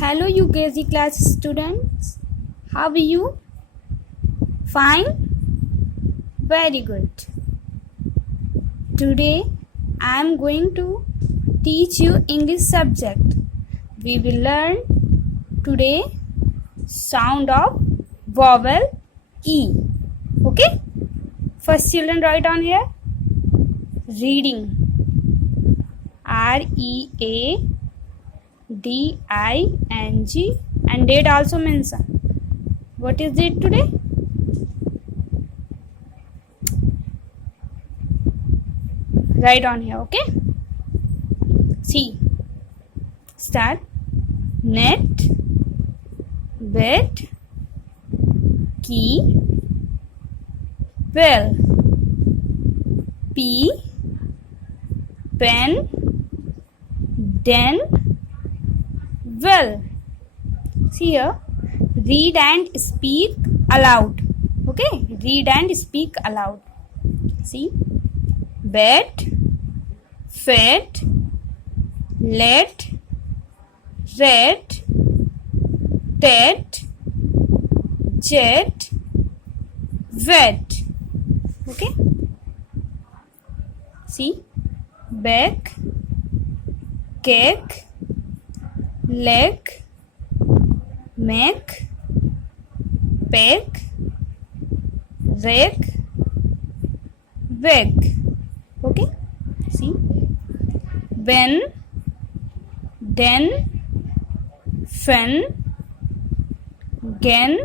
Hello UKG class students. How are you? Fine? Very good. Today I am going to teach you English subject. We will learn today sound of vowel E. Okay? First children write on here. Reading. READING and date also mention. What is it today? Write on here, okay? See. Start. Net, bed, key, bell, pea, pen, den, well. See here, read and speak aloud. Okay, read and speak aloud. See, bed, fed, let, red, tet, jet, wet. Okay. See, back, cake, leg, make, peck, rake, wig. Okay. See, ben, den, fen, gen,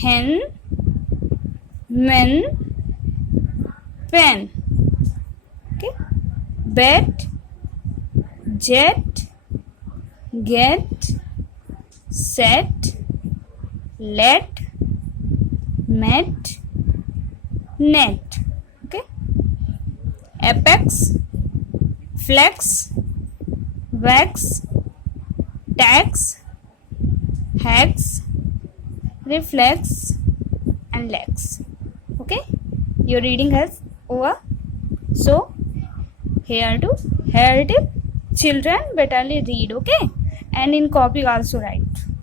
hen, men, pen. Okay. Bet, jet, get, set, let, met, net. Okay. Apex, flex, wax, tax, hex, reflex and legs. Okay, your reading has over. So here to children better read, okay, and in copy also write.